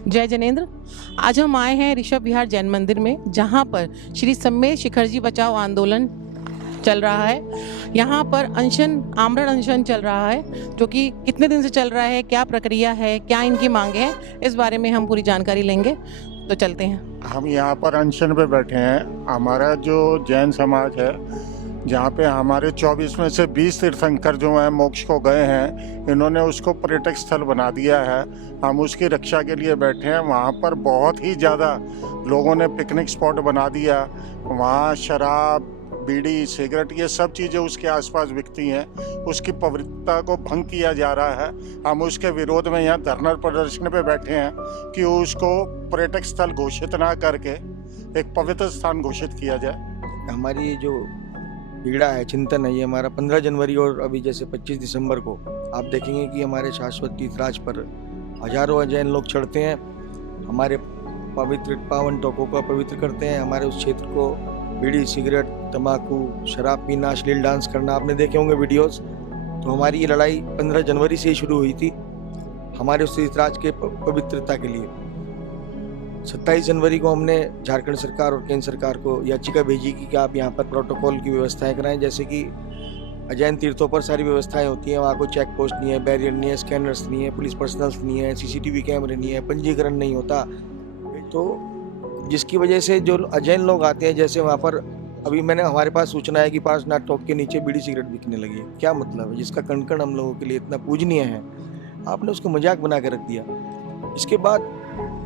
जय जनेन्द्र। आज हम आए हैं ऋषभ विहार जैन मंदिर में, जहां पर श्री सम्मेद शिखरजी बचाओ आंदोलन चल रहा है। यहाँ पर आमरण अनशन चल रहा है, जो कि कितने दिन से चल रहा है, क्या प्रक्रिया है, क्या इनकी मांगे हैं, इस बारे में हम पूरी जानकारी लेंगे। तो चलते हैं। हम यहाँ पर अनशन पे बैठे हैं। हमारा जो जैन समाज है, जहाँ पे हमारे 24 में से 20 तीर्थंकर जो हैं मोक्ष को गए हैं, इन्होंने उसको पर्यटक स्थल बना दिया है। हम उसकी रक्षा के लिए बैठे हैं। वहाँ पर बहुत ही ज़्यादा लोगों ने पिकनिक स्पॉट बना दिया। वहाँ शराब, बीड़ी, सिगरेट, ये सब चीज़ें उसके आसपास बिकती हैं। उसकी पवित्रता को भंग किया जा रहा है। हम उसके विरोध में यहाँ धरना प्रदर्शन पे बैठे हैं कि उसको पर्यटक स्थल घोषित ना करके एक पवित्र स्थान घोषित किया जाए। हमारी जो पीड़ा है, चिंतन है, ये हमारा 15 जनवरी और अभी जैसे 25 दिसंबर को आप देखेंगे कि हमारे शाश्वत तीर्थराज पर हजारों जैन लोग चढ़ते हैं, हमारे पवित्र पावन टोकों को पवित्र करते हैं। हमारे उस क्षेत्र को बीड़ी, सिगरेट, तंबाकू, शराब पीना, अश्लील डांस करना, आपने देखे होंगे वीडियोस। तो हमारी ये लड़ाई 15 जनवरी से ही शुरू हुई थी हमारे उस तीर्थराज के पवित्रता के लिए। 27 जनवरी को हमने झारखंड सरकार और केंद्र सरकार को याचिका भेजी कि आप यहाँ पर प्रोटोकॉल की व्यवस्थाएं कराएं, जैसे कि अजैन तीर्थों पर सारी व्यवस्थाएं होती हैं। वहाँ कोई चेक पोस्ट नहीं है, बैरियर नहीं है, स्कैनर्स नहीं है, पुलिस पर्सनल्स नहीं है, सीसीटीवी कैमरे नहीं है, पंजीकरण नहीं होता। तो जिसकी वजह से जो अजैन लोग आते हैं, जैसे वहाँ पर अभी हमारे पास सूचना है कि पार्श्वनाथ टोक के नीचे बीड़ी सिगरेट बिकने लगी है। क्या मतलब है? जिसका कण हम लोगों के लिए इतना पूजनीय है, आपने उसको मजाक बना के रख दिया। इसके बाद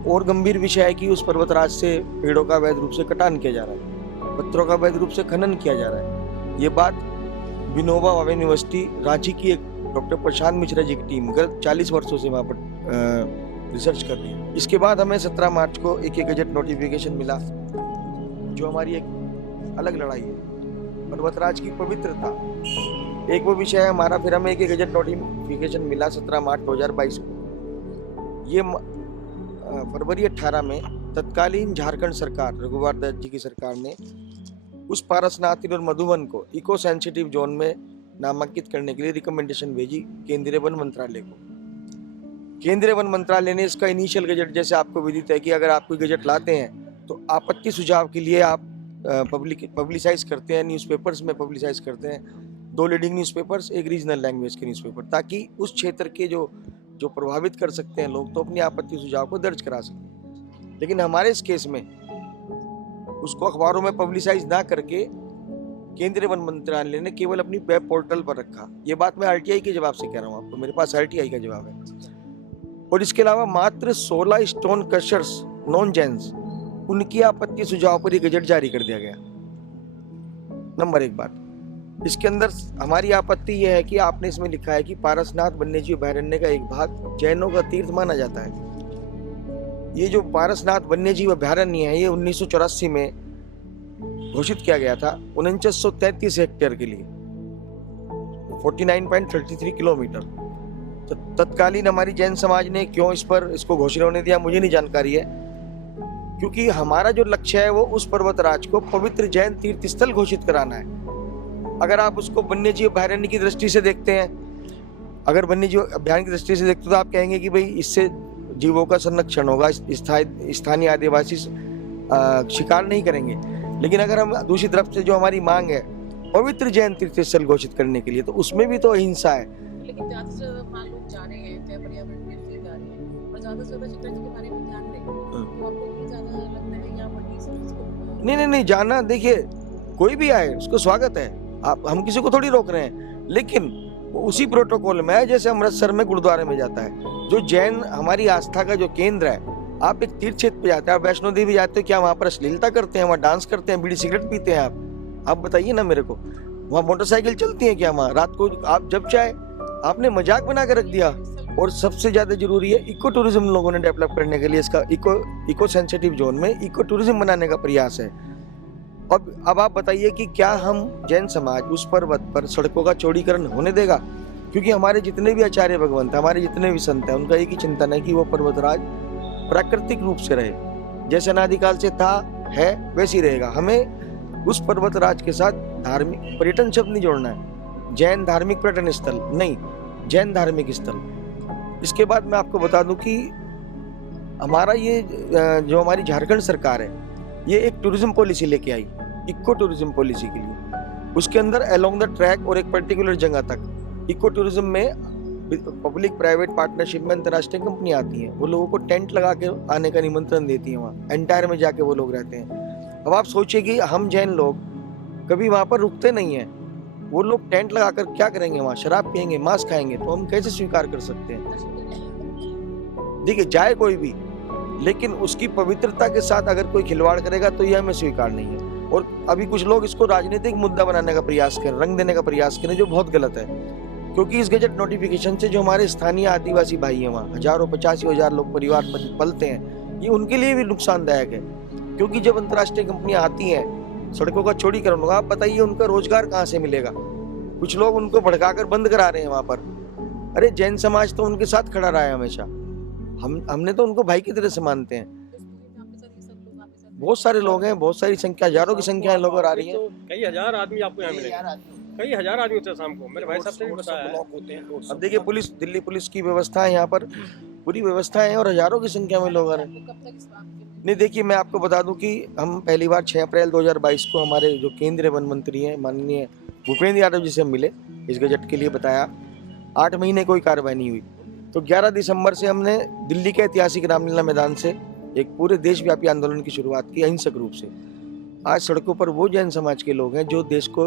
और गंभीर विषय है कि उस पर्वतराज से पेड़ों का अवैध रूप से कटान किया जा रहा है, पत्थरों का अवैध रूप से खनन किया जा रहा है। ये बात विनोबा भावे यूनिवर्सिटी रांची की एक डॉक्टर प्रशांत मिश्रा जी की टीम गत 40 वर्षों से वहाँ पर रिसर्च कर रही है। इसके बाद हमें 17 मार्च को एक गजट नोटिफिकेशन मिला, जो हमारी एक अलग लड़ाई है, पर्वतराज की पवित्रता एक वो विषय है हमारा। फिर हमें एक गजट नोटिफिकेशन मिला 17 मार्च 2022 को। ये फरवरी 18 में तत्कालीन झारखंड सरकार, रघुवर दत्त जी की सरकार ने उस पारसनाथ और मधुबन को इको सेंसिटिव जोन में नामांकित करने के लिए रिकमेंडेशन भेजी केंद्रीय वन मंत्रालय को। केंद्रीय वन मंत्रालय ने इसका इनिशियल गजट, जैसे आपको विदित है कि अगर आप कोई गजट लाते हैं तो आपत्ति सुझाव के लिए आप पब्लिसाइज करते हैं, न्यूज़पेपर्स में पब्लिसाइज करते हैं, 2 लीडिंग न्यूज़पेपर्स, एक रीजनल लैंग्वेज के न्यूज़पेपर, ताकि उस क्षेत्र के जो प्रभावित कर सकते हैं लोग, तो अपनी आपत्ति सुझाव को दर्ज करा सकें। लेकिन हमारे इस केस में उसको अखबारों में पब्लिसाइज ना करके केंद्रीय वन मंत्रालय ने केवल अपनी वेब पोर्टल पर रखा। ये बात मैं आरटीआई के जवाब से कह रहा हूँ आपको, मेरे पास आरटीआई का जवाब है। और इसके अलावा मात्र 16 स्टोन क्रशर्स नॉन जैन्स, उनकी आपत्ति सुझाव पर गजट जारी कर दिया गया। नंबर 1 बात, इसके अंदर हमारी आपत्ति यह है कि आपने इसमें लिखा है कि पारसनाथ वन्यजीव अभयारण्य का एक भाग जैनों का तीर्थ माना जाता है। ये जो पारसनाथ वन्यजीव अभयारण्य है, ये 1984 में घोषित किया गया था 4933 हेक्टेयर के लिए, 49.33 किलोमीटर। तो तत्कालीन हमारी जैन समाज ने क्यों इसको घोषित होने दिया, मुझे नहीं जानकारी है, क्योंकि हमारा जो लक्ष्य है वो उस पर्वतराज को पवित्र जैन तीर्थ स्थल घोषित कराना है। अगर आप उसको वन्यजीव अभयारण्य की दृष्टि से देखते हैं, अगर वन्यजीव अभयारण्य की दृष्टि से देखते हैं, तो आप कहेंगे कि भाई इससे जीवों का संरक्षण होगा, स्थानीय आदिवासी शिकार नहीं करेंगे। लेकिन अगर हम दूसरी तरफ से जो हमारी मांग है पवित्र जैन तीर्थ स्थल घोषित करने के लिए, तो उसमें भी तो अहिंसा है। लेकिन ज्यादा से ज्यादा लोग जा रहे हैं, चाहे पर्यावरण में से जा रहे हैं, और ज्यादा से ज्यादा शिखर जी के बारे में ध्यान दें, तो आपको भी ज्यादा लगता है यहाँ पर नहीं जाना, देखिए कोई भी आए उसको स्वागत है, हम किसी को थोड़ी रोक रहे हैं, लेकिन वो उसी प्रोटोकॉल में है जैसे अमृतसर में गुरुद्वारे में जाता है। जो जैन हमारी आस्था का जो केंद्र है, आप एक तीर्थ क्षेत्र पे जाते हैं, आप वैष्णो देवी जाते हो, क्या वहाँ पर अश्लीलता करते हैं, वहाँ डांस करते हैं, बीड़ी सिगरेट पीते हैं? आप बताइए ना मेरे को। वहाँ मोटरसाइकिल चलती है क्या? वहाँ रात को आप जब चाहे, आपने मजाक बना कर रख दिया। और सबसे ज्यादा जरूरी है, इको टूरिज्म लोगों ने डेवलप करने के लिए इसका इको सेंसिटिव जोन में इको टूरिज्म बनाने का प्रयास है। अब आप बताइए कि क्या हम जैन समाज उस पर्वत पर सड़कों का चौड़ीकरण होने देगा? क्योंकि हमारे जितने भी आचार्य भगवंत, हमारे जितने भी संत हैं, उनका एक ही चिंतन है कि वो पर्वतराज प्राकृतिक रूप से रहे, जैसे अनादिकाल से था है वैसे ही रहेगा। हमें उस पर्वतराज के साथ धार्मिक पर्यटन शब्द नहीं जोड़ना है, जैन धार्मिक पर्यटन स्थल नहीं, जैन धार्मिक स्थल। इसके बाद मैं आपको बता दूं कि हमारा ये जो हमारी झारखंड सरकार है, ये एक टूरिज्म पॉलिसी लेके आई, इको टूरिज्म पॉलिसी के लिए। उसके अंदर अलोंग द ट्रैक और एक पर्टिकुलर जगह तक इको टूरिज्म में पब्लिक प्राइवेट पार्टनरशिप में अंतर्राष्ट्रीय कंपनी आती हैं, वो लोगों को टेंट लगा के आने का निमंत्रण देती हैं, वहाँ एंटायर में जाके वो लोग रहते हैं। अब आप सोचिए कि हम जैन लोग कभी वहाँ पर रुकते नहीं हैं, वो लोग टेंट लगाकर क्या करेंगे, वहाँ शराब पियेंगे, मांस खाएंगे, तो हम कैसे स्वीकार कर सकते हैं? देखिए, जाए कोई भी, लेकिन उसकी पवित्रता के साथ अगर कोई खिलवाड़ करेगा तो यह हमें स्वीकार नहीं है। और अभी कुछ लोग इसको राजनीतिक मुद्दा बनाने का प्रयास करें, रंग देने का प्रयास करें, जो बहुत गलत है। क्योंकि इस गजट नोटिफिकेशन से जो हमारे स्थानीय आदिवासी भाई हैं, वहाँ हजारों 85,000 लोग परिवार पलते हैं, ये उनके लिए भी नुकसानदायक है। क्योंकि जब अंतर्राष्ट्रीय कंपनियां आती हैं, सड़कों का चौड़ीकरण होगा, आप बताइए उनका रोजगार कहाँ से मिलेगा? कुछ लोग उनको भड़काकर बंद करा रहे हैं वहाँ पर। अरे जैन समाज तो उनके साथ खड़ा रहा है हमेशा, हमने तो उनको भाई की तरह से मानते हैं। बहुत सारे लोग हैं, बहुत सारी संख्या, हजारों की संख्या में लोग आ रही है। तो कई हजार आदमी आपको यहाँ मिलेंगे, कई हजार आदमी होते हैं शाम को, मेरे भाई साहब ने भी बताया है। अब देखिए, पुलिस, दिल्ली पुलिस की व्यवस्था है, यहाँ पर पूरी व्यवस्था है और हजारों की संख्या में लोग आ रहे हैं। नहीं, देखिए, मैं आपको बता दूं कि हम पहली बार 6 अप्रैल 2022 को हमारे जो केंद्रीय वन मंत्री हैं माननीय भूपेंद्र यादव जी से हम मिले, इस गजट के लिए बताया। 8 महीने कोई कार्रवाई नहीं हुई, तो 11 दिसंबर से हमने दिल्ली के ऐतिहासिक रामलीला मैदान से एक पूरे देशव्यापी आंदोलन की शुरुआत की, अहिंसक रूप से। आज सड़कों पर वो जैन समाज के लोग हैं जो देश को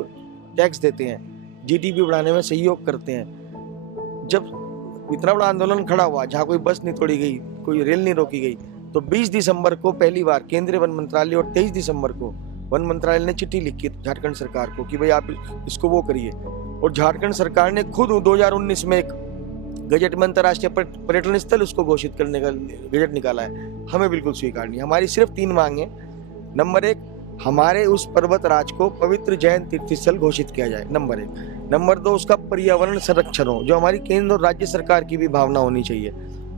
टैक्स देते हैं, जीडीपी बढ़ाने में सहयोग करते हैं। जब इतना बड़ा आंदोलन खड़ा हुआ, जहाँ कोई बस नहीं तोड़ी गई, कोई रेल नहीं रोकी गई, तो 20 दिसंबर को पहली बार केंद्रीय वन मंत्रालय और 23 दिसंबर को वन मंत्रालय ने चिट्ठी लिखी झारखंड सरकार को कि भाई आप इसको वो करिए। और झारखंड सरकार ने खुद 2019 में एक गजट में अंतर्राष्ट्रीय पर्यटन स्थल उसको घोषित करने का गजट निकाला है। हमें बिल्कुल स्वीकार नहीं। हमारी सिर्फ 3 मांगे। नंबर 1, हमारे उस पर्वत राज को पवित्र जैन तीर्थ स्थल घोषित किया जाए, नंबर 1। नंबर 2, उसका पर्यावरण संरक्षण हो, जो हमारी केंद्र और राज्य सरकार की भी भावना होनी चाहिए।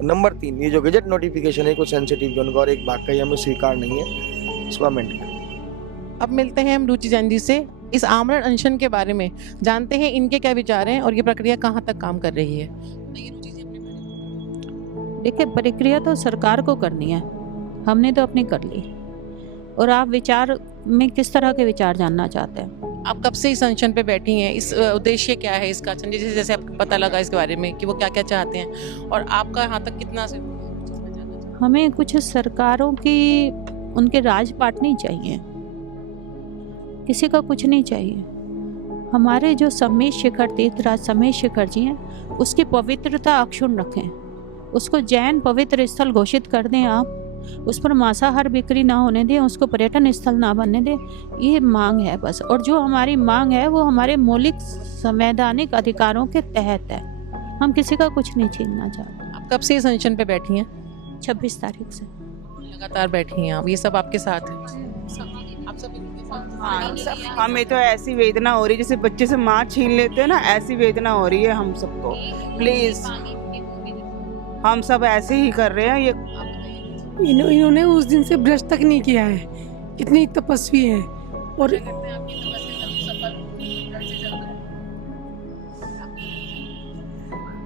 नंबर 3, ये जो गजट नोटिफिकेशन है, कोई सेंसिटिव जोन का और एक भाग का, ये हमें स्वीकार नहीं है, इसको अमेंड करें। अब मिलते हैं हम रुचि जैन जी से, इस आमरण अनशन के बारे में जानते हैं इनके क्या विचार हैं और ये प्रक्रिया कहाँ तक काम कर रही है। देखिए, प्रक्रिया तो सरकार को करनी है, हमने तो अपनी कर ली। और आप विचार में किस तरह के विचार जानना चाहते हैं? आप कब से इस अनशन पे बैठी हैं? इस उद्देश्य क्या है इसका? जैसे आपको पता लगा इसके बारे में कि वो क्या क्या चाहते हैं और आपका यहाँ तक कितना से? हमें कुछ सरकारों की उनके राजपाट नहीं चाहिए, किसी का कुछ नहीं चाहिए। हमारे जो सम्मेश शिखर तीर्थराज सम्मेश शिखर जी हैं, उसकी पवित्रता अक्षुण्ण रखें, उसको जैन पवित्र स्थल घोषित कर दें आप, उस पर मांसाहार बिक्री ना होने दें, उसको पर्यटन स्थल ना बनने दें। ये मांग है बस। और जो हमारी मांग है वो हमारे मौलिक संवैधानिक अधिकारों के तहत है, हम किसी का कुछ नहीं छीनना चाहते। आप कब से इस अनशन पे बैठी हैं? 26 तारीख से लगातार बैठी हैं आप, ये सब आपके साथ है? आप सब हाँ, हमें तो ऐसी वेदना हो रही है जैसे बच्चे से माँ छीन लेते हैं ना, ऐसी वेदना हो रही है हम सबको। प्लीज, हम सब ऐसे ही कर रहे हैं। ये इन्होंने उस दिन से ब्रश तक नहीं किया है, कितनी तपस्वी है। और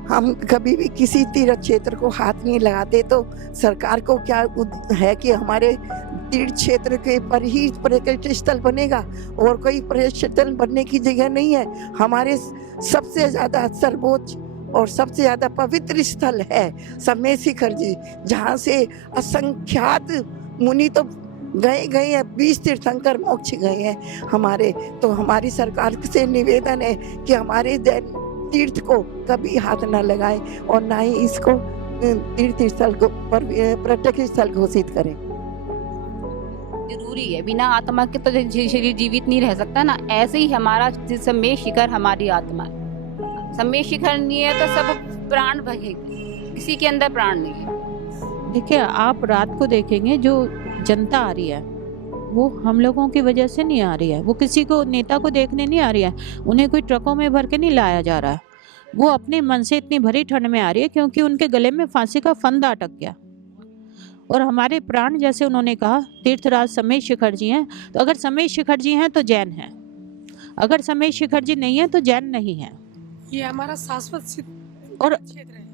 हम कभी भी किसी तीर्थ क्षेत्र को हाथ नहीं लगाते, तो सरकार को क्या है कि हमारे तीर्थ क्षेत्र के पर ही पर्यटन स्थल बनेगा और कोई पर्यटन स्थल बनने की जगह नहीं है। हमारे सबसे ज़्यादा सर्वोच्च और सबसे ज़्यादा पवित्र स्थल है सम्मेश शिखर जी, जहाँ से असंख्यात मुनि तो गए हैं, 20 तीर्थंकर मोक्ष गए हैं हमारे। तो हमारी सरकार से निवेदन है कि हमारे तीर्थ को कभी हाथ न लगाए और ना ही इसको तीर्थ स्थल को पर्यटक स्थल घोषित करें। जरूरी है, बिना आत्मा के तो शरीर जीवित नहीं रह सकता ना। ऐसे ही हमारा सम्मेश शिखर हमारी आत्मा है। सम्मेश शिखर नहीं है तो सब प्राण बहेगी, किसी के अंदर प्राण नहीं है। देखिए, आप रात को देखेंगे जो जनता आ रही है वो हम लोगों की वजह से नहीं आ रही है, वो किसी को नेता को देखने नहीं आ रही है, उन्हें कोई ट्रकों में भर के नहीं लाया जा रहा है। वो अपने मन से इतनी भरी ठंड में आ रही है क्योंकि उनके गले में फांसी का फंदा अटक गया। और हमारे प्राण, जैसे उन्होंने कहा, तीर्थराज सम्मेश शिखर जी हैं, तो अगर सम्मेश शिखर जी हैं तो जैन हैं, अगर सम्मेश शिखर जी नहीं है तो जैन नहीं है। ये हमारा शाश्वत और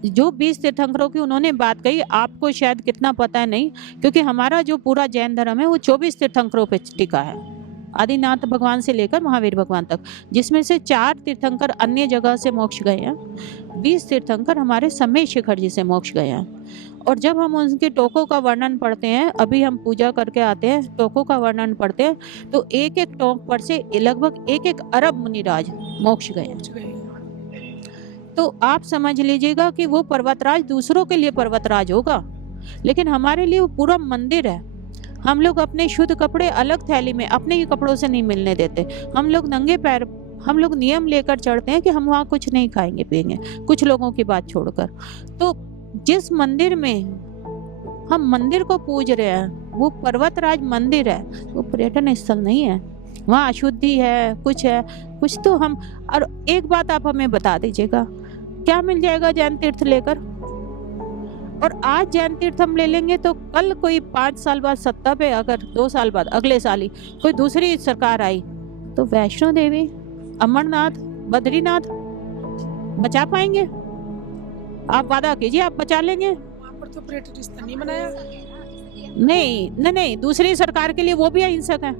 जो 20 तीर्थंकरों की उन्होंने बात कही, आपको शायद कितना पता है नहीं, क्योंकि हमारा जो पूरा जैन धर्म है वो 24 तीर्थंकरों पे टिका है, आदिनाथ भगवान से लेकर महावीर भगवान तक, जिसमें से 4 तीर्थंकर अन्य जगह से मोक्ष गए हैं, 20 तीर्थंकर हमारे समय शिखर जी से मोक्ष गए हैं। और जब हम उनके टोकों का वर्णन पढ़ते हैं, अभी हम पूजा करके आते हैं, टोकों का वर्णन पढ़ते हैं, तो एक एक टोक पर से लगभग 1-1 अरब मुनिराज मोक्ष गए हैं। तो आप समझ लीजिएगा कि वो पर्वतराज दूसरों के लिए पर्वतराज होगा, लेकिन हमारे लिए वो पूरा मंदिर है। हम लोग अपने शुद्ध कपड़े अलग थैली में अपने ही कपड़ों से नहीं मिलने देते, हम लोग नंगे पैर, हम लोग नियम लेकर चढ़ते हैं कि हम वहाँ कुछ नहीं खाएंगे पिएंगे, कुछ लोगों की बात छोड़कर। तो जिस मंदिर में हम मंदिर को पूज रहे हैं वो पर्वतराज मंदिर है, वो पर्यटन स्थल नहीं है। वहाँ अशुद्धि है, कुछ तो हम। और एक बात आप हमें बता दीजिएगा, क्या मिल जाएगा जैन तीर्थ लेकर? और आज जैन तीर्थ हम ले लेंगे तो कल कोई 5 साल बाद सत्ता पे, अगर 2 साल बाद, अगले साल ही कोई दूसरी सरकार आई, तो वैष्णो देवी, अमरनाथ, बद्रीनाथ बचा पाएंगे? आप वादा कीजिए, आप बचा लेंगे? वहाँ पर तो पर्यटन स्थल नहीं बनाया। नहीं, दूसरी सरकार के लिए वो भी अहिंसक है।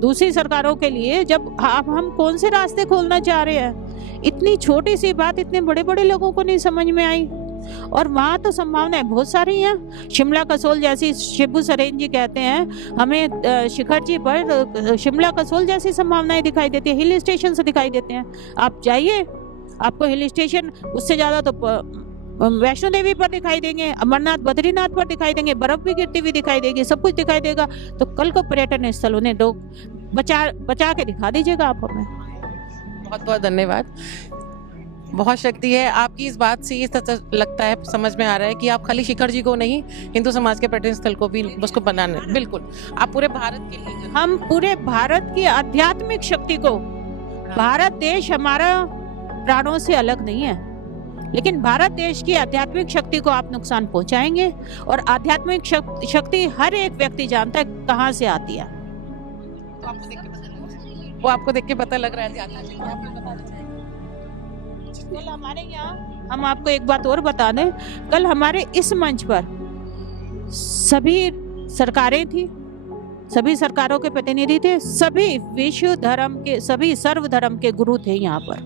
दूसरी सरकारों के लिए जब हम कौन से रास्ते खोलना चाह रहे हैं? इतनी छोटी सी बात इतने बड़े बड़े लोगों को नहीं समझ में आई। और वहाँ तो संभावनाएं बहुत सारी हैं। शिमला कसोल जैसी, शिबू सोरेन जी कहते हैं हमें शिखर जी पर शिमला कसोल जैसी संभावनाएं दिखाई देती है, हिल स्टेशन से दिखाई देते हैं। आप जाइए, आपको हिल स्टेशन उससे ज़्यादा तो वैष्णो देवी पर दिखाई देंगे, अमरनाथ, बद्रीनाथ पर दिखाई देंगे, बर्फ भी गिरती हुई दिखाई देगी, सब कुछ दिखाई देगा। तो कल को पर्यटन स्थल उन्हें लोग बचा के दिखा दीजिएगा आप हमें। बहुत बहुत धन्यवाद। बहुत शक्ति है आपकी इस बात से, ये लगता है, समझ में आ रहा है कि आप खाली शिखर जी को नहीं, हिंदू समाज के पर्यटन स्थल को भी उसको बनाने, बिल्कुल आप पूरे भारत के लिए, हम पूरे भारत की आध्यात्मिक शक्ति को, भारत देश हमारा प्राणों से अलग नहीं है, लेकिन भारत देश की आध्यात्मिक शक्ति को आप नुकसान पहुंचाएंगे। और आध्यात्मिक शक्ति हर एक व्यक्ति जानता है कहाँ से आती है। वो आपको देख के पता लग रहा है। कल हमारे यहाँ, हम आपको एक बात और बता दें, कल हमारे इस मंच पर सभी सरकारें थी, सभी सरकारों के प्रतिनिधि थे, सभी विश्व धर्म के, सभी सर्व धर्म के गुरु थे यहाँ पर।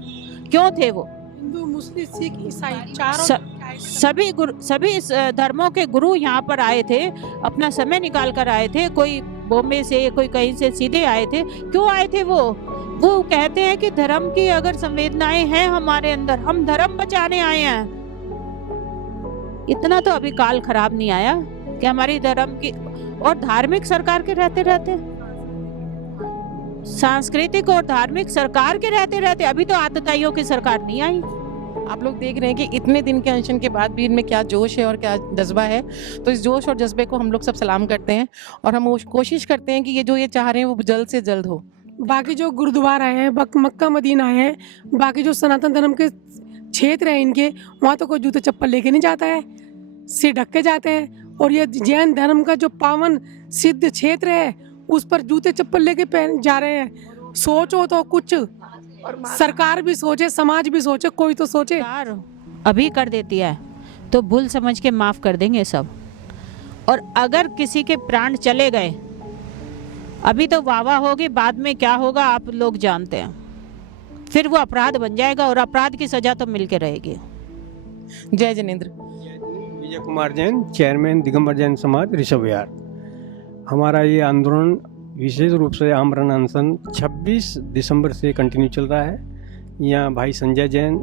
क्यों थे वो? हिंदू, मुस्लिम, सिख, ईसाई, चारों सभी धर्मों के गुरु यहाँ पर आए थे, अपना समय निकाल कर आए थे। कोई बॉम्बे से, कोई कहीं से सीधे आए थे। क्यों आए थे वो कहते हैं कि धर्म की अगर संवेदनाएं हैं हमारे अंदर, हम धर्म बचाने आए हैं। इतना तो अभी काल खराब नहीं आया कि हमारी धर्म की और धार्मिक सरकार के रहते सांस्कृतिक और धार्मिक सरकार के रहते अभी तो आतताइयों की सरकार नहीं आई। आप लोग देख रहे हैं कि इतने दिन के अनशन के बाद भी इनमें क्या जोश है और क्या जज्बा है। तो इस जोश और जज्बे को हम लोग सब सलाम करते हैं और हम कोशिश करते हैं कि ये जो ये चाह रहे हैं वो जल्द से जल्द हो। बाकी जो गुरुद्वारा है, मक्का मदीना है, बाकी जो सनातन धर्म के क्षेत्र है इनके, वहाँ तो कोई जूते चप्पल लेके नहीं जाता है, सिर ढक के जाते हैं। और ये जैन धर्म का जो पावन सिद्ध क्षेत्र है उस पर जूते चप्पल लेके जा रहे हैं। सोचो तो कुछ, सरकार भी सोचे, समाज भी सोचे, कोई तो सोचे। अभी कर देती है तो भूल समझ के माफ कर देंगे सब। और अगर किसी के प्राण चले गए, अभी तो वाह होगी, बाद में क्या होगा आप लोग जानते हैं। फिर वो अपराध बन जाएगा और अपराध की सजा तो मिल के रहेगी। जय जिनेंद्र। विजय कुमार जैन, चेयरमैन दिगंबर जैन समाज, ऋषभ विहार। हमारा ये आंदोलन विशेष रूप से आमरण अनशन 26 दिसंबर से कंटिन्यू चल रहा है। यहाँ भाई संजय जैन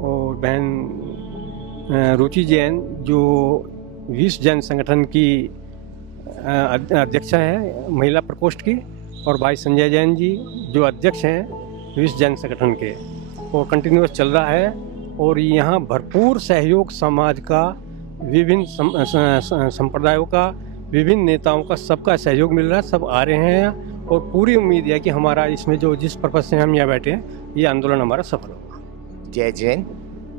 और बहन रुचि जैन जो विश्व जैन संगठन की अध्यक्षा है महिला प्रकोष्ठ की, और भाई संजय जैन जी जो अध्यक्ष हैं विश्व जैन संगठन के, वो कंटिन्यूस चल रहा है। और यहाँ भरपूर सहयोग समाज का, विभिन्न संप्रदायों का, विभिन्न नेताओं का, सबका सहयोग मिल रहा है। सब आ रहे हैं और पूरी उम्मीद है कि हमारा इसमें जो जिस पर्पज से हम यहाँ बैठे हैं ये आंदोलन हमारा सफल होगा। जय जैन।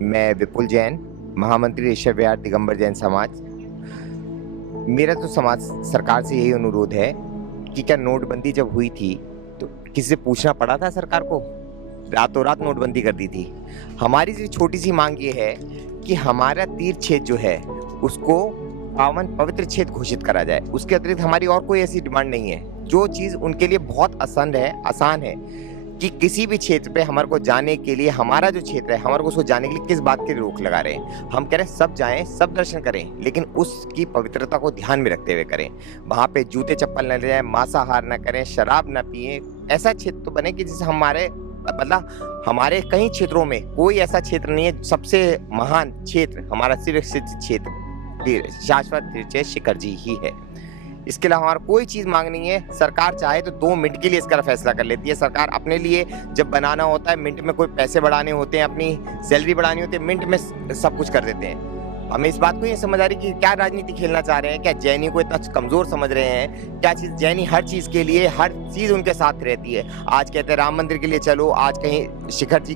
मैं विपुल जैन, महामंत्री ऋषभ विहार दिगंबर जैन समाज। मेरा तो समाज सरकार से यही अनुरोध है कि क्या नोटबंदी जब हुई थी तो किसी से पूछना पड़ा था सरकार को? रातों रात नोटबंदी कर दी थी। हमारी जो छोटी सी मांग ये है कि हमारा तीर्थ क्षेत्र जो है उसको पावन पवित्र क्षेत्र घोषित करा जाए। उसके अतिरिक्त हमारी और कोई ऐसी डिमांड नहीं है। जो चीज़ उनके लिए बहुत आसान है कि किसी भी क्षेत्र पे हमारे को जाने के लिए, हमारा जो क्षेत्र है हमारे को उसको जाने के लिए किस बात की रोक लगा रहे हैं। हम कह रहे हैं सब जाएं, सब दर्शन करें, लेकिन उसकी पवित्रता को ध्यान में रखते हुए करें। वहाँ पे जूते चप्पल न ले जाएं, मांसाहार न करें, शराब न पिए। ऐसा क्षेत्र तो बने कि जिससे हमारे कई क्षेत्रों में कोई ऐसा क्षेत्र नहीं है। सबसे महान क्षेत्र हमारा शिव क्षेत्र शाश्वत तीर्थ शिखर जी ही है। इसके अलावा हमारा कोई चीज़ मांग नहीं है। सरकार चाहे तो 2 मिनट के लिए इसका फैसला कर लेती है। सरकार अपने लिए जब बनाना होता है, मिनट में कोई पैसे बढ़ाने होते हैं, अपनी सैलरी बढ़ानी होती है, मिनट में सब कुछ कर देते हैं। हमें इस बात को ये समझ आ रही कि क्या राजनीति खेलना चाह रहे हैं, क्या जैनी को इतना कमज़ोर समझ रहे हैं, क्या चीज़ जैनी हर चीज़ के लिए हर चीज़ उनके साथ रहती है। आज कहते हैं राम मंदिर के लिए चलो, आज कहीं शिखर जी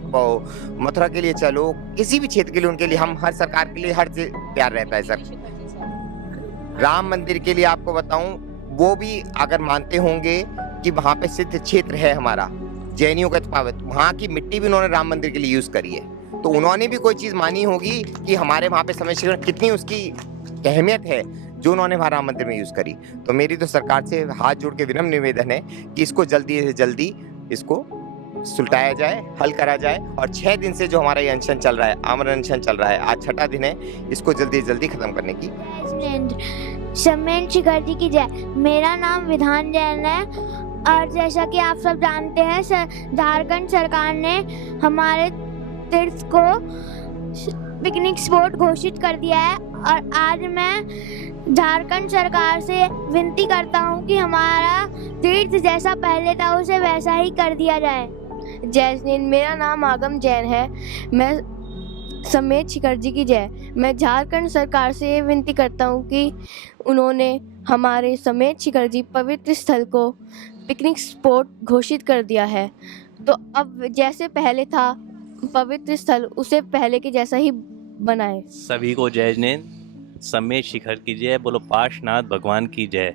मथुरा के लिए चलो, किसी भी क्षेत्र के लिए उनके लिए हम हर सरकार के लिए हर चीज़ तैयार रहता है सर। राम मंदिर के लिए आपको बताऊं, वो भी अगर मानते होंगे कि वहाँ पे सिद्ध क्षेत्र है हमारा जैनियों का पावित, वहाँ की मिट्टी भी उन्होंने राम मंदिर के लिए यूज़ करी है, तो उन्होंने भी कोई चीज़ मानी होगी कि हमारे वहाँ पे समय शिखर कितनी उसकी अहमियत है जो उन्होंने वहाँ राम मंदिर में यूज़ करी। तो मेरी तो सरकार से हाथ जोड़ के विनम्र निवेदन है कि इसको जल्दी से जल्दी इसको सुलटाया जाए, हल करा जाए। और 6 दिन से जो हमारा ये अनशन चल रहा है, आमरण अनशन चल रहा है, आज 6ठा दिन है, इसको जल्दी से जल्दी खत्म करने की। सम्मेद शिखर जी की जय। मेरा नाम विधान जैन है और जैसा कि आप सब जानते हैं, झारखंड सरकार ने हमारे तीर्थ को पिकनिक स्पॉट घोषित कर दिया है और आज मैं झारखंड सरकार से विनती करता हूं कि हमारा तीर्थ जैसा पहले था उसे वैसा ही कर दिया जाए। जय जैन। मेरा नाम आगम जैन है। मैं सम्मेद शिखर जी की जय। मैं झारखंड सरकार से ये विनती करता हूँ कि उन्होंने हमारे सम्मेद शिखर जी पवित्र स्थल को पिकनिक स्पॉट घोषित कर दिया है, तो अब जैसे पहले था पवित्र स्थल उसे पहले के जैसा ही बनाए। सभी को जय जैन। सम्मेद शिखर की जय। बोलो पार्श्वनाथ भगवान की जय।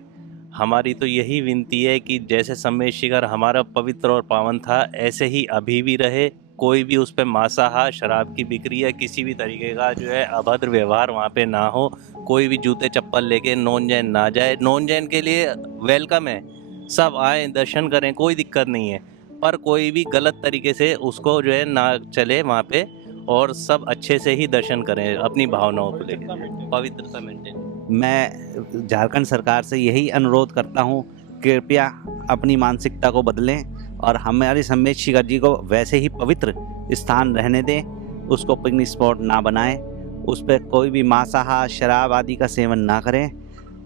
हमारी तो यही विनती है कि जैसे सम्मेद शिखर हमारा पवित्र और पावन था, ऐसे ही अभी भी रहे। कोई भी उस पर मांसाहार, शराब की बिक्री या किसी भी तरीके का जो है अभद्र व्यवहार वहाँ पे ना हो। कोई भी जूते चप्पल लेके नॉन जैन ना जाए। नॉन जैन के लिए वेलकम है, सब आए दर्शन करें, कोई दिक्कत नहीं है, पर कोई भी गलत तरीके से उसको जो है ना चले वहाँ पे, और सब अच्छे से ही दर्शन करें अपनी भावनाओं को लेकर, पवित्रता मेंटेन। मैं झारखंड सरकार से यही अनुरोध करता हूँ, कृपया अपनी मानसिकता को बदलें और हमारे सम्मेद शिखर जी को वैसे ही पवित्र स्थान रहने दें, उसको पिकनिक स्पॉट ना बनाएं, उस पर कोई भी मांसाहार, शराब आदि का सेवन ना करें।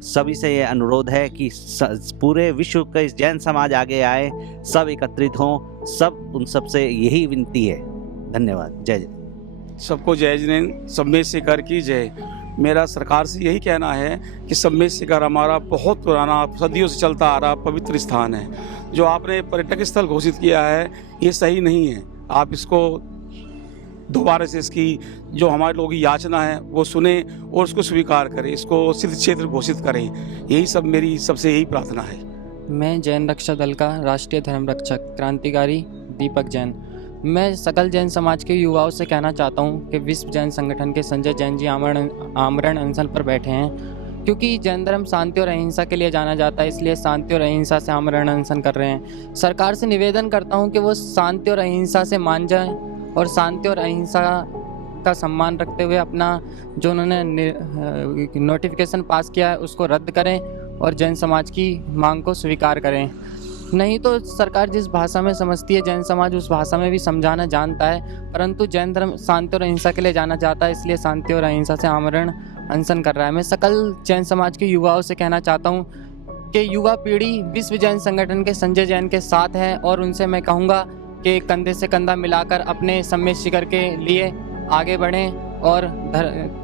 सभी से ये अनुरोध है कि पूरे विश्व का इस जैन समाज आगे आए, सब एकत्रित हों, सब उन सब से यही विनती है। धन्यवाद। जय जय। सबको जय जैन। सम्मेद शिखर की जय। मेरा सरकार से यही कहना है कि सम्मेद शिखर हमारा बहुत पुराना, सदियों से चलता आ रहा पवित्र स्थान है। जो आपने पर्यटक स्थल घोषित किया है ये सही नहीं है। आप इसको दोबारा से इसकी जो हमारे लोगों की याचना है वो सुने और उसको स्वीकार करें, इसको सिद्ध क्षेत्र घोषित करें। यही सब मेरी सबसे यही प्रार्थना है। मैं जैन रक्षा दल का राष्ट्रीय धर्म रक्षक क्रांतिकारी दीपक जैन। मैं सकल जैन समाज के युवाओं से कहना चाहता हूं कि विश्व जैन संगठन के संजय जैन जी आमरण अनशन पर बैठे हैं, क्योंकि जैन धर्म शांति और अहिंसा के लिए जाना जाता है, इसलिए शांति और अहिंसा से आमरण अनशन कर रहे हैं। सरकार से निवेदन करता हूं कि वो शांति और अहिंसा से मान जाएं और शांति और अहिंसा का सम्मान रखते हुए अपना जो उन्होंने नोटिफिकेशन पास किया है उसको रद्द करें और जैन समाज की मांग को स्वीकार करें। नहीं तो सरकार जिस भाषा में समझती है जैन समाज उस भाषा में भी समझाना जानता है, परंतु जैन धर्म शांति और अहिंसा के लिए जाना चाहता है, इसलिए शांति और अहिंसा से आमरण अनशन कर रहा है। मैं सकल जैन समाज के युवाओं से कहना चाहता हूँ कि युवा पीढ़ी विश्व जैन संगठन के संजय जैन के साथ है और उनसे मैं कहूँगा कि कंधे से कंधा मिलाकर अपने सम्मेद शिखर के लिए आगे बढ़ें और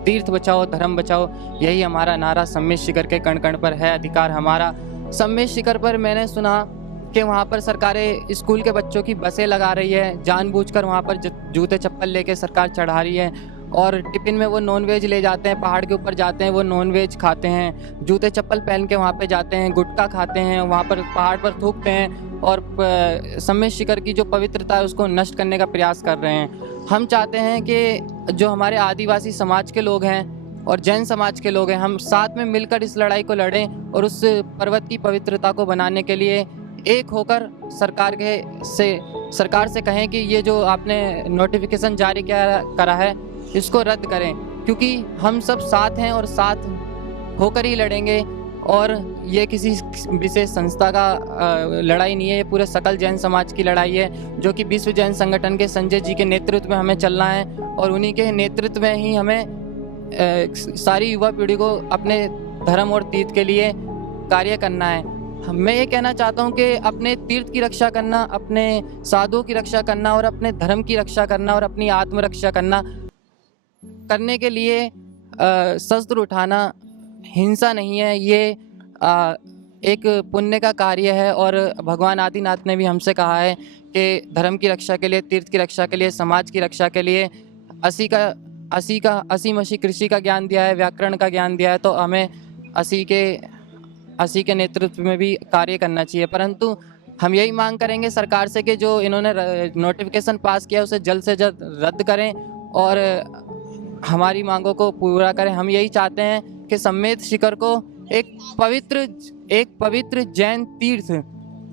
तीर्थ बचाओ धर्म बचाओ, यही हमारा नारा सम्मेद शिखर के कण कण पर है अधिकार हमारा। सम्मेद शिखर पर मैंने सुना कि वहाँ पर सरकारें स्कूल के बच्चों की बसें लगा रही है, जानबूझकर वहाँ पर जूते चप्पल लेके सरकार चढ़ा रही है। और टिफ़िन में वो नॉन वेज ले जाते हैं, पहाड़ के ऊपर जाते हैं वो नॉन वेज खाते हैं, जूते चप्पल पहन के वहाँ पे जाते हैं, गुटखा खाते हैं, वहाँ पर पहाड़ पर थूकते हैं और सम्मेद शिखर की जो पवित्रता है उसको नष्ट करने का प्रयास कर रहे हैं। हम चाहते हैं कि जो हमारे आदिवासी समाज के लोग हैं और जैन समाज के लोग हैं, हम साथ में मिलकर इस लड़ाई को लड़ें और उस पर्वत की पवित्रता को बनाने के लिए एक होकर सरकार से कहें कि ये जो आपने नोटिफिकेशन जारी करा है इसको रद्द करें, क्योंकि हम सब साथ हैं और साथ होकर ही लड़ेंगे। और ये किसी विशेष संस्था का लड़ाई नहीं है, ये पूरे सकल जैन समाज की लड़ाई है, जो कि विश्व जैन संगठन के संजय जी के नेतृत्व में हमें चलना है और उन्हीं के नेतृत्व में ही हमें सारी युवा पीढ़ी को अपने धर्म और तीर्थ के लिए कार्य करना है। मैं ये कहना चाहता हूँ कि अपने तीर्थ की रक्षा करना, अपने साधुओं की रक्षा करना और अपने धर्म की रक्षा करना और अपनी आत्मरक्षा करने के लिए शस्त्र उठाना हिंसा नहीं है, ये एक पुण्य का कार्य है। और भगवान आदिनाथ ने भी हमसे कहा है कि धर्म की रक्षा के लिए, तीर्थ की रक्षा के लिए, समाज की रक्षा के लिए असी मसी कृषि का ज्ञान दिया है, व्याकरण का ज्ञान दिया है, तो हमें असी के नेतृत्व में भी कार्य करना चाहिए। परंतु हम यही मांग करेंगे सरकार से कि जो इन्होंने नोटिफिकेशन पास किया उसे जल्द से जल्द रद्द करें और हमारी मांगों को पूरा करें। हम यही चाहते हैं कि सम्मेद शिखर को एक पवित्र जैन तीर्थ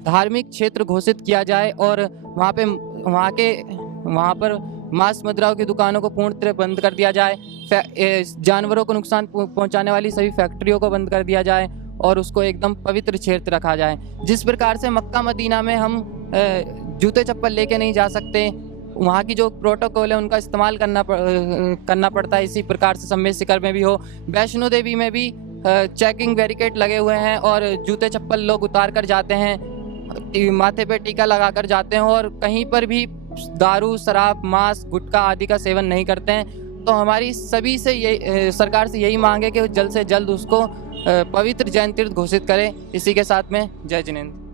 धार्मिक क्षेत्र घोषित किया जाए और वहाँ पर मांस मुद्राओं की दुकानों को पूर्ण तरह बंद कर दिया जाए, जानवरों को नुकसान पहुँचाने वाली सभी फैक्ट्रियों को बंद कर दिया जाए और उसको एकदम पवित्र क्षेत्र रखा जाए। जिस प्रकार से मक्का मदीना में हम जूते चप्पल लेके नहीं जा सकते, वहाँ की जो प्रोटोकॉल है उनका इस्तेमाल करना पड़ता है, इसी प्रकार से सम्मेद शिखर में भी हो। वैष्णो देवी में भी चेकिंग बैरिकेड लगे हुए हैं और जूते चप्पल लोग उतार कर जाते हैं, माथे पे टीका लगा कर जाते हैं और कहीं पर भी दारू, शराब, मांस, गुटखा आदि का सेवन नहीं करते हैं। तो हमारी सभी से सरकार से यही मांग है कि जल्द से जल्द उसको पवित्र जैन तीर्थ घोषित करें। इसी के साथ में जय जिनेंद्र।